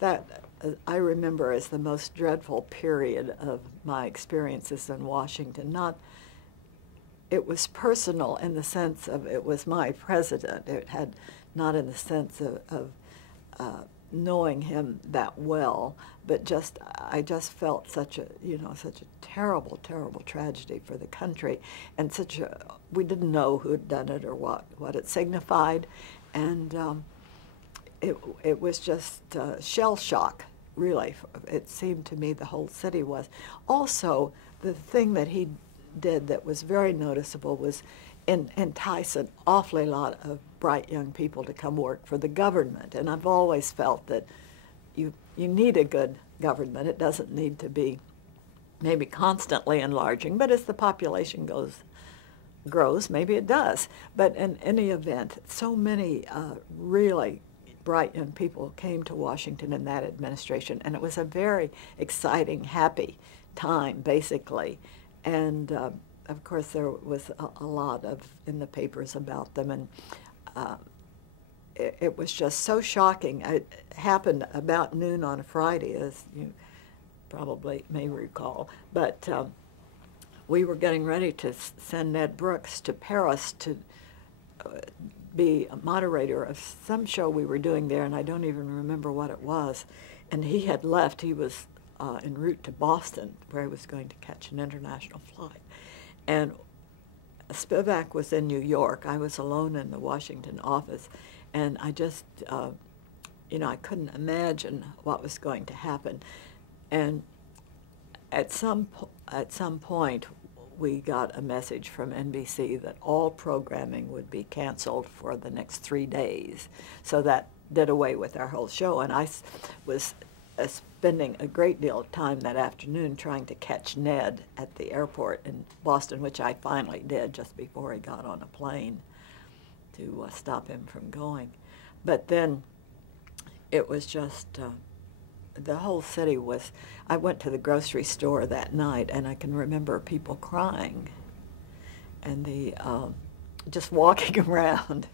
that I remember as the most dreadful period of my experiences in Washington. Not, it was personal in the sense of it was my president. It had not in the sense of knowing him that well, but just I just felt such a such a terrible, terrible tragedy for the country, and such a we didn't know who had done it or what it signified, and it was just shell shock. Really, it seemed to me the whole city was. Also, the thing that he did that was very noticeable was entice an awfully lot of bright young people to come work for the government. And I've always felt that you need a good government. It doesn't need to be maybe constantly enlarging, but as the population grows, maybe it does. But in any event, so many really bright young people came to Washington in that administration, and it was a very exciting, happy time, basically. And of course, there was a lot in the papers about them, and it was just so shocking. It happened about noon on a Friday, as you probably may recall. But we were getting ready to send Ned Brooks to Paris to be a moderator of some show we were doing there, and I don't even remember what it was. And he had left. He was en route to Boston, where he was going to catch an international flight. And Spivak was in New York. I was alone in the Washington office, and I just, I couldn't imagine what was going to happen. And at some point, we got a message from NBC that all programming would be canceled for the next 3 days. So that did away with our whole show, and I was spending a great deal of time that afternoon trying to catch Ned at the airport in Boston, which I finally did just before he got on a plane to stop him from going. But then it was just, the whole city was, I went to the grocery store that night, and I can remember people crying and just walking around.